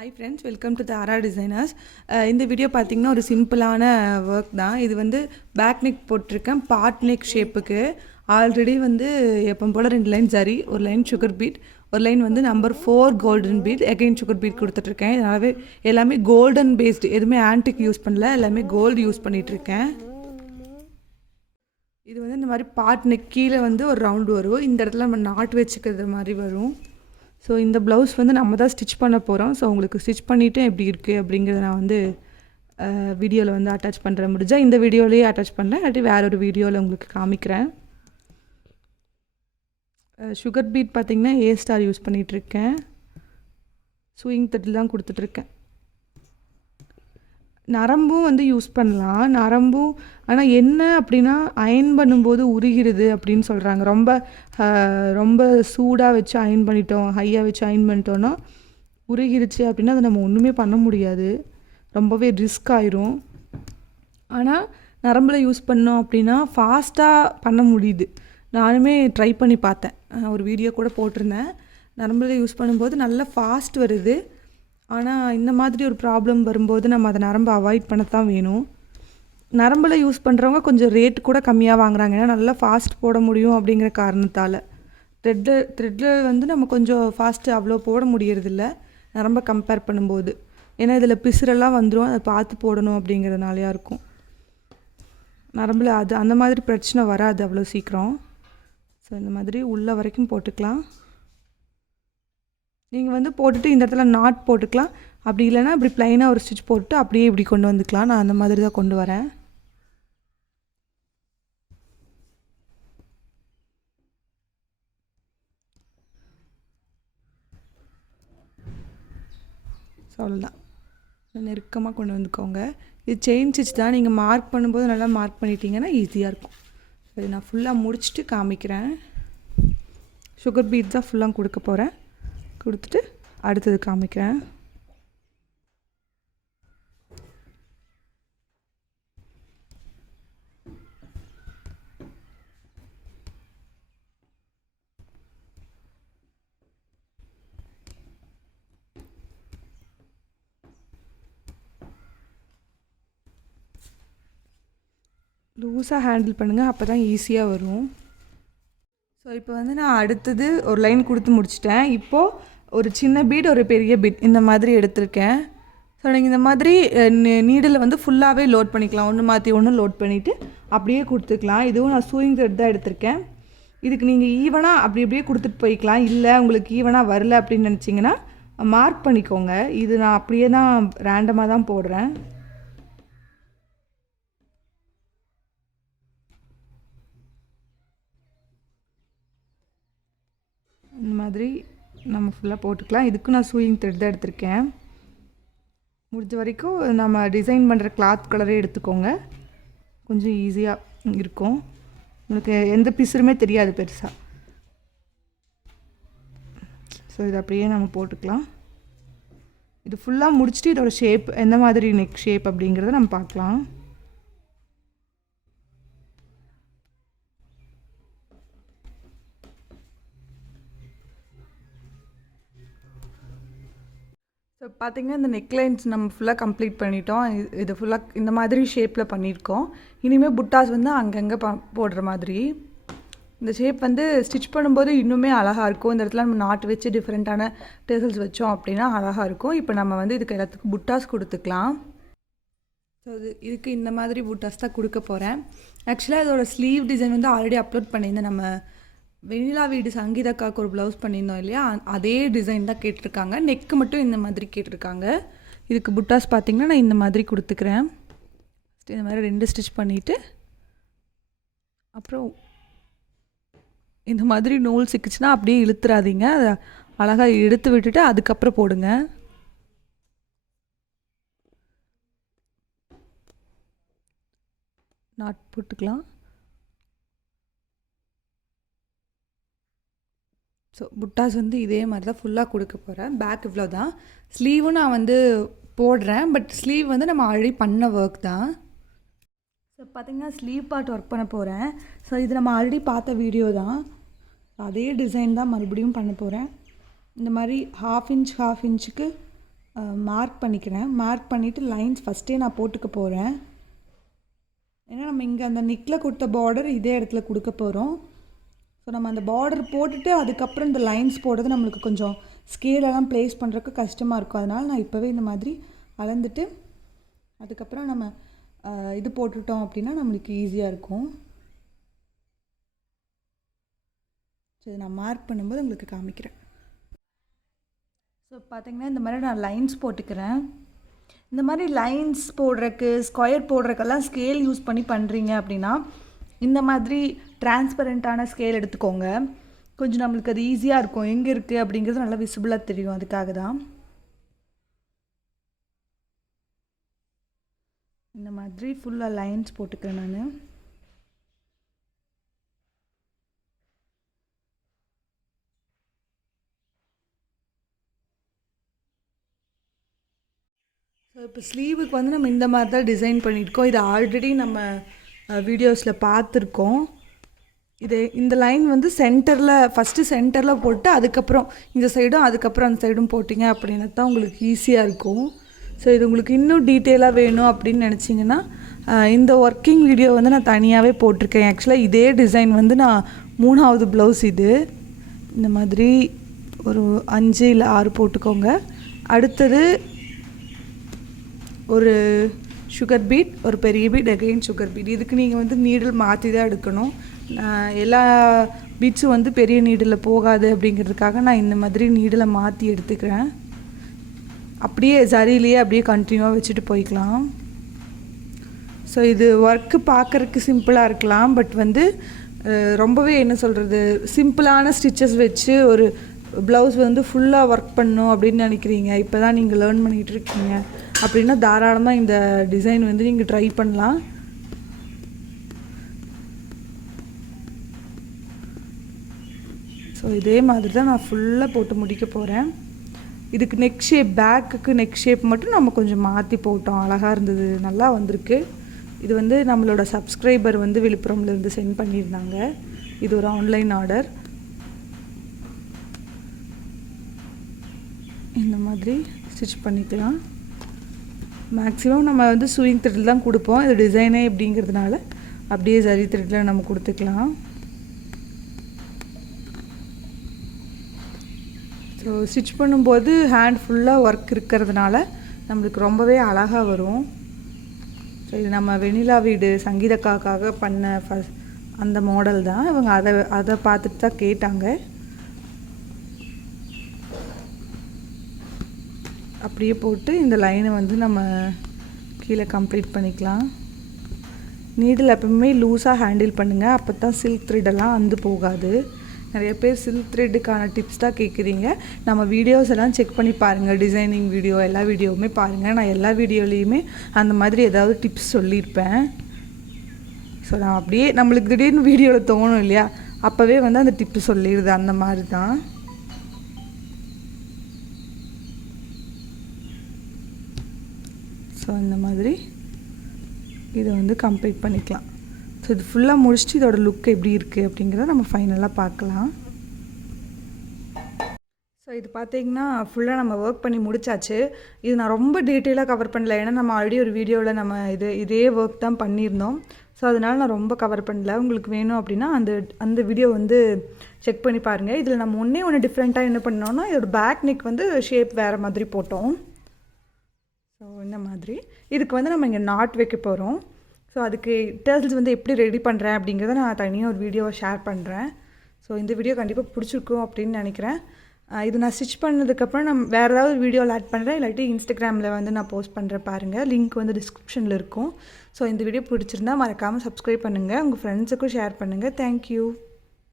Hi friends, welcome to Dhara Designers. இந்த video பார்த்தீங்கன்னா ஒரு சிம்பிளான ஒர்க் தான். இது வந்து பேக் நெக் போட்டிருக்கேன் பார்ட் நெக் ஷேப்புக்கு. ஆல்ரெடி வந்து எப்போ போல் 2 லைன் ஜரி, ஒரு லைன் சுகர் பீட், ஒரு லைன் வந்து number 4 golden beat, again sugar beat கொடுத்துட்ருக்கேன். இதனாலவே எல்லாமே கோல்டன் பேஸ்டு, எதுவுமே ஆன்டிக் யூஸ் பண்ணல, எல்லாமே கோல்டு யூஸ் பண்ணிகிட்ருக்கேன். இது வந்து இந்த மாதிரி பார்ட் நெக் கீழே வந்து ஒரு ரவுண்டு வரும், இந்த இடத்துல நம்ம நாட் வச்சுக்கிறது மாதிரி வரும். ஸோ இந்த ப்ளவுஸ் வந்து நம்ம தான் ஸ்டிச் பண்ண போகிறோம். ஸோ உங்களுக்கு ஸ்டிச் பண்ணிவிட்டு எப்படி இருக்குது அப்படிங்கிறத நான் வந்து வீடியோவில் வந்து அட்டாச் பண்ணுறேன். முடிஞ்சால் இந்த வீடியோலேயே அட்டாச் பண்ணுறேன், இல்லாட்டி வேற ஒரு வீடியோவில் உங்களுக்கு காமிக்கிறேன். சுகர் பீட் பார்த்திங்கன்னா ஏ ஸ்டார் யூஸ் பண்ணிகிட்ருக்கேன். ஸ்விங் தட்டில் தான் கொடுத்துட்ருக்கேன். நரம்பும் வந்து யூஸ் பண்ணலாம், நரம்பும். ஆனால் என்ன அப்படின்னா அயன் பண்ணும்போது உருகிறது அப்படின்னு சொல்கிறாங்க. ரொம்ப சூடாக வச்சு அயன் பண்ணிட்டோம், ஹையாக வச்சு அயன் பண்ணிட்டோன்னா உருகிருச்சு அப்படின்னா அதை நம்ம ஒன்றுமே பண்ண முடியாது, ரொம்பவே ரிஸ்க் ஆயிரும். ஆனால் நரம்பில் யூஸ் பண்ணோம் அப்படின்னா ஃபாஸ்ட்டாக பண்ண முடியுது. நானுமே ட்ரை பண்ணி பார்த்தேன், ஒரு வீடியோ கூட போட்டிருந்தேன். நரம்பில் யூஸ் பண்ணும்போது நல்லா ஃபாஸ்ட் வருது. ஆனால் இந்த மாதிரி ஒரு ப்ராப்ளம் வரும்போது நம்ம அதை நரம்பை அவாய்ட் பண்ணத்தான் வேணும். நரம்பில் யூஸ் பண்ணுறவங்க கொஞ்சம் ரேட் கூட கம்மியாக வாங்குறாங்க, ஏன்னா நல்லா ஃபாஸ்ட் போட முடியும் அப்படிங்கிற காரணத்தால். த்ரெட்டில் வந்து நம்ம கொஞ்சம் ஃபாஸ்ட்டு அவ்வளோ போட முடியறதில்ல நரம்பை கம்பேர் பண்ணும்போது, ஏன்னா இதில் பிசுரெல்லாம் வந்துடும், அதை பார்த்து போடணும் அப்படிங்கிறதுனாலையாக இருக்கும். நரம்பில் அது அந்த மாதிரி பிரச்சனை வராது அவ்வளோ சீக்கிரம். ஸோ இந்த மாதிரி உள்ள வரைக்கும் போட்டுக்கலாம். நீங்கள் வந்து போட்டுட்டு இந்த இடத்துல நாட் போட்டுக்கலாம், அப்படி இல்லைன்னா இப்படி ப்ளைனாக ஒரு ஸ்டிச் போட்டு அப்படியே இப்படி கொண்டு வந்துக்கலாம். நான் அந்த மாதிரி தான் கொண்டு வரேன். ஸோ அவ்வளோதான், நெருக்கமாக கொண்டு வந்துக்கோங்க. இது செயின் ஸ்டிச் தான், நீங்கள் மார்க் பண்ணும்போது நல்லா மார்க் பண்ணிட்டீங்கன்னா ஈஸியாக இருக்கும். சரி, நான் ஃபுல்லாக முடிச்சுட்டு காமிக்கிறேன். சுகர் பீட் தான் ஃபுல்லாக கொடுக்க போகிறேன், கொடுத்துட்டு அடுத்தது காமிக்கிறேன். லூஸாக ஹேண்டில் பண்ணுங்கள், அப்போ தான் ஈஸியாக வரும். ஸோ இப்போ வந்து நான் அடுத்தது ஒரு லைன் கொடுத்து முடிச்சிட்டேன். இப்போது ஒரு சின்ன பீட், ஒரு பெரிய பீட் இந்த மாதிரி எடுத்திருக்கேன். ஸோ நீங்கள் இந்த மாதிரி நீடில் வந்து ஃபுல்லாகவே லோட் பண்ணிக்கலாம், ஒன்று மாற்றி ஒன்று லோட் பண்ணிவிட்டு அப்படியே கொடுத்துக்கலாம். இதுவும் நான் சூயிங் த்ரெட் தான் எடுத்திருக்கேன். இதுக்கு நீங்கள் ஈவனாக அப்படியே கொடுத்துட்டு போய்க்கலாம். இல்லை உங்களுக்கு ஈவனாக வரல அப்படின்னு நினச்சிங்கன்னா மார்க் பண்ணிக்கோங்க. இது நான் அப்படியே தான் ரேண்டமாக தான் போடுறேன். இந்த மாதிரி நம்ம ஃபுல்லாக போட்டுக்கலாம். இதுக்கு நான் சூயிங் த்ரெட் தான் எடுத்திருக்கேன். முடிஞ்ச வரைக்கும் நம்ம டிசைன் பண்ணுற கிளாத் கலரே எடுத்துக்கோங்க, கொஞ்சம் ஈஸியாக இருக்கும், உங்களுக்கு எந்த பிசுருமே தெரியாது பெருசாக. ஸோ இது அப்படியே நம்ம போட்டுக்கலாம். இது ஃபுல்லாக முடிச்சுட்டு இதோட ஷேப் எந்த மாதிரி நெக் ஷேப் அப்படிங்கிறத நம்ம பார்க்கலாம். ஸோ பார்த்திங்கன்னா இந்த நெக்லைன்ஸ் நம்ம ஃபுல்லாக கம்ப்ளீட் பண்ணிட்டோம். இது ஃபுல்லாக இந்த மாதிரி ஷேப்பில் பண்ணியிருக்கோம். இனிமேல் புட்டாஸ் வந்து அங்கங்கே போடுற மாதிரி. இந்த ஷேப் வந்து ஸ்டிச் பண்ணும்போது இன்னுமே அழகாக இருக்கும். இந்த இடத்துல நம்ம நாட் வச்சு டிஃப்ரெண்ட்டான டேசல்ஸ் வச்சோம் அப்படின்னா அழகாக இருக்கும். இப்போ நம்ம வந்து இதுக்கு எல்லாத்துக்கும் புட்டாஸ் கொடுத்துக்கலாம். ஸோ இதுக்கு இந்த மாதிரி புட்டாஸ் தான் கொடுக்க போகிறேன். ஆக்சுவலாக இதோட ஸ்லீவ் டிசைன் வந்து ஆல்ரெடி அப்லோட் பண்ணியிருந்தேன். நம்ம வெண்ணிலா வீடு சங்கீதாக்காவுக்கு ஒரு ப்ளவுஸ் பண்ணியிருந்தோம் இல்லையா, அதே டிசைன் தான் கேட்டிருக்காங்க. நெக்கு மட்டும் இந்த மாதிரி கேட்டிருக்காங்க. இதுக்கு புட்டாஸ் பார்த்திங்கன்னா நான் இந்த மாதிரி கொடுத்துக்கிறேன். இந்த மாதிரி 2 ஸ்டிச் பண்ணிவிட்டு அப்புறம் இந்த மாதிரி நூல் சிக்கிச்சுன்னா அப்படியே இழுத்துறாதீங்க, அதை அழகாக எடுத்து விட்டுட்டு அதுக்கப்புறம் போடுங்க. நாட் போட்டுக்கலாம். ஸோ புட்டாஸ் வந்து இதே மாதிரி தான் ஃபுல்லாக கொடுக்க போகிறேன். பேக் இவ்வளோ தான். ஸ்லீவும் நான் வந்து போடுறேன், பட் ஸ்லீவ் வந்து நம்ம ஆல்ரெடி பண்ண ஒர்க் தான். ஸோ பார்த்திங்கன்னா ஸ்லீவ் பார்ட் ஒர்க் பண்ண போகிறேன். ஸோ இது நம்ம ஆல்ரெடி பார்த்த வீடியோ தான், அதே டிசைன் தான் மறுபடியும் பண்ண போகிறேன். இந்த மாதிரி 1/2 இன்ச்சுக்கு மார்க் பண்ணிக்கிறேன். மார்க் பண்ணிவிட்டு லைன்ஸ் ஃபஸ்ட்டே நான் போட்டுக்க போகிறேன். ஏன்னா நம்ம இங்கே அந்த நெக்கில் கொடுத்த பார்டர் இதே இடத்துல கொடுக்க போகிறோம். ஸோ நம்ம அந்த பார்டர் போட்டுட்டு அதுக்கப்புறம் இந்த லைன்ஸ் போடுறது நம்மளுக்கு கொஞ்சம் ஸ்கேலெல்லாம் ப்ளேஸ் பண்ணுறதுக்கு கஷ்டமாக இருக்கும். அதனால் நான் இப்போவே இந்த மாதிரி அளந்துட்டு அதுக்கப்புறம் நம்ம இது போட்டுட்டோம் அப்படின்னா நம்மளுக்கு ஈஸியாக இருக்கும். ஸோ இதை நான் மார்க் பண்ணும்போது உங்களுக்கு காமிக்கிறேன். ஸோ பார்த்திங்கன்னா இந்த மாதிரி நான் லைன்ஸ் போட்டுக்கிறேன். இந்த மாதிரி லைன்ஸ் போடுறதுக்கு ஸ்கொயர் போடுறதுக்கெல்லாம் ஸ்கேல் யூஸ் பண்ணி பண்ணுறீங்க அப்படின்னா இந்த மாதிரி டிரான்ஸ்பரண்ட்டான ஸ்கேல் எடுத்துக்கோங்க. கொஞ்சம் நம்மளுக்கு அது ஈஸியாக இருக்கும். எங்கே இருக்குது அப்படிங்கிறது நல்லா விசிபிளாக தெரியும். அதுக்காக தான் இந்த மாதிரி ஃபுல்லாக லைன்ஸ் போட்டுக்கிறேன் நான். ஸோ இப்போ ஸ்லீவுக்கு வந்து நம்ம இந்த மாதிரி தான் டிசைன் பண்ணியிருக்கோம். இது ஆல்ரெடி நம்ம வீடியோஸில் பார்த்துருக்கோம். இந்த லைன் வந்து ஃபஸ்ட்டு சென்டரில் போட்டு அதுக்கப்புறம் இந்த சைடும் அதுக்கப்புறம் அந்த சைடும் போட்டிங்க அப்படின்னா தான் உங்களுக்கு ஈஸியாக இருக்கும். ஸோ இது உங்களுக்கு இன்னும் டீட்டெயிலாக வேணும் அப்படின்னு நினச்சிங்கன்னா இந்த ஒர்க்கிங் வீடியோ வந்து நான் தனியாகவே போட்டிருக்கேன். ஆக்சுவலாக இதே டிசைன் வந்து நான் 3வது ப்ளவுஸ் இது. இந்த மாதிரி ஒரு 5 இல்லை 6 போட்டுக்கோங்க. அடுத்தது ஒரு சுகர் பீட், ஒரு பெரிய பீட், அகைன் சுகர் பீட். இதுக்கு நீங்கள் வந்து நீடில் மாற்றி தான் எடுக்கணும். எல்லா பீட்ஸும் வந்து பெரிய நீடில் போகாது அப்படிங்கிறதுக்காக நான் இந்த மாதிரி நீடில் மாற்றி எடுத்துக்கிறேன். அப்படியே சரியிலேயே அப்படியே கண்டினியூவாக வச்சுட்டு போய்க்கலாம். ஸோ இது ஒர்க்கு பார்க்குறதுக்கு சிம்பிளாக இருக்கலாம். பட் வந்து ரொம்பவே என்ன சொல்கிறது, சிம்பிளான ஸ்டிச்சஸ் வச்சு ஒரு ப்ளவுஸ் வந்து ஃபுல்லாக ஒர்க் பண்ணணும் அப்படின்னு நினைக்கிறீங்க, இப்போ தான் நீங்கள் லேர்ன் பண்ணிகிட்டு இருக்கீங்க அப்படின்னா தாராளமாக இந்த டிசைன் வந்து நீங்கள் ட்ரை பண்ணலாம். ஸோ இதே மாதிரி தான் நான் ஃபுல்லாக போட்டு முடிக்க போகிறேன். இதுக்கு நெக் ஷேப், பேக்குக்கு நெக் ஷேப் மட்டும் நம்ம கொஞ்சம் மாற்றி போட்டோம். அழகாக இருந்தது, நல்லா வந்திருக்கு. இது வந்து நம்மளோட சப்ஸ்கிரைபர் வந்து விழுப்புரம்லேருந்து சென்ட் பண்ணியிருந்தாங்க. இது ஒரு ஆன்லைன் ஆர்டர். இந்த மாதிரி ஸ்டிச் பண்ணிக்கலாம். மேக்ஸிமம் நம்ம வந்து சூயிங் த்ரெட்டில் தான் கொடுப்போம். இது டிசைனே எப்படிங்கிறதுனால அப்படியே ஜரி த்ரெட்டில் நம்ம கொடுத்துக்கலாம். ஸோ ஸ்டிச் பண்ணும்போது ஹேண்ட் ஃபுல்லாக ஒர்க் இருக்கிறதுனால நம்மளுக்கு ரொம்பவே அழகாக வரும். ஸோ இது நம்ம வெண்ணிலா வீடு சங்கீதக்காக பண்ண அந்த மாடல் தான். இவங்க அதை பார்த்துட்டு தான் கேட்டாங்க. அப்படியே போட்டு இந்த லைனை வந்து நம்ம கீழே கம்ப்ளீட் பண்ணிக்கலாம். நீடில் எப்பவுமே லூஸாக ஹேண்டில் பண்ணுங்கள், அப்போ தான் சில்க் த்ரெட்டெல்லாம் அந்து போகாது. நிறைய பேர் சில்க் த்ரெட்டுக்கான டிப்ஸ் தான் கேட்குறீங்க. நம்ம வீடியோஸ் எல்லாம் செக் பண்ணி பாருங்கள். டிசைனிங் வீடியோ எல்லா வீடியோவுமே பாருங்கள். நான் எல்லா வீடியோலேயுமே அந்த மாதிரி ஏதாவது டிப்ஸ் சொல்லியிருப்பேன். ஸோ நான் அப்படியே நம்மளுக்கு திடீர்னு வீடியோவில் தோணும் இல்லையா, அப்போவே வந்து அந்த டிப்பு சொல்லிடுது. அந்த மாதிரி தான். ஸோ இந்த மாதிரி இதை வந்து கம்ப்ளீட் பண்ணிக்கலாம். ஸோ இது ஃபுல்லாக முடிச்சுட்டு இதோட லுக் எப்படி இருக்குது அப்படிங்கிறத நம்ம ஃபைனலாக பார்க்கலாம். ஸோ இது பார்த்திங்கன்னா ஃபுல்லாக நம்ம ஒர்க் பண்ணி முடிச்சாச்சு. இது நான் ரொம்ப டீட்டெயிலாக கவர் பண்ணல, ஏன்னா நம்ம ஆல்ரெடி ஒரு வீடியோவில் நம்ம இதே ஒர்க் தான் பண்ணியிருந்தோம். ஸோ அதனால் நான் ரொம்ப கவர் பண்ணல. உங்களுக்கு வேணும் அப்படின்னா அந்த வீடியோ வந்து செக் பண்ணி பாருங்கள். இதில் நம்ம ஒன்று டிஃப்ரெண்ட்டாக என்ன பண்ணோன்னா, இதோட பேக் நெக் வந்து ஷேப் வேறு மாதிரி போட்டோம். ஸோ இந்த மாதிரி இதுக்கு வந்து நம்ம இங்கே நாட் வைக்க போகிறோம். ஸோ அதுக்கு டர்ல்ஸ் வந்து எப்படி ரெடி பண்ணுறேன் அப்படிங்கிறத நான் தனியாக ஒரு வீடியோவை ஷேர் பண்ணுறேன். ஸோ இந்த வீடியோ கண்டிப்பாக பிடிச்சிருக்கும் அப்படின்னு நினைக்கிறேன். இது நான் ஸ்டிச் பண்ணதுக்கப்புறம் நான் வேறு ஏதாவது வீடியோவில் ஆட் பண்ணுறேன், இல்லாட்டி இன்ஸ்டாகிராமில் வந்து நான் போஸ்ட் பண்ணுறேன் பாருங்கள். லிங்க் வந்து டிஸ்கிரிப்ஷனில் இருக்கும். ஸோ இந்த வீடியோ பிடிச்சிருந்தா மறக்காமல் சப்ஸ்கிரைப் பண்ணுங்கள், உங்கள் ஃப்ரெண்ட்ஸுக்கும் ஷேர் பண்ணுங்கள். தேங்க்யூ.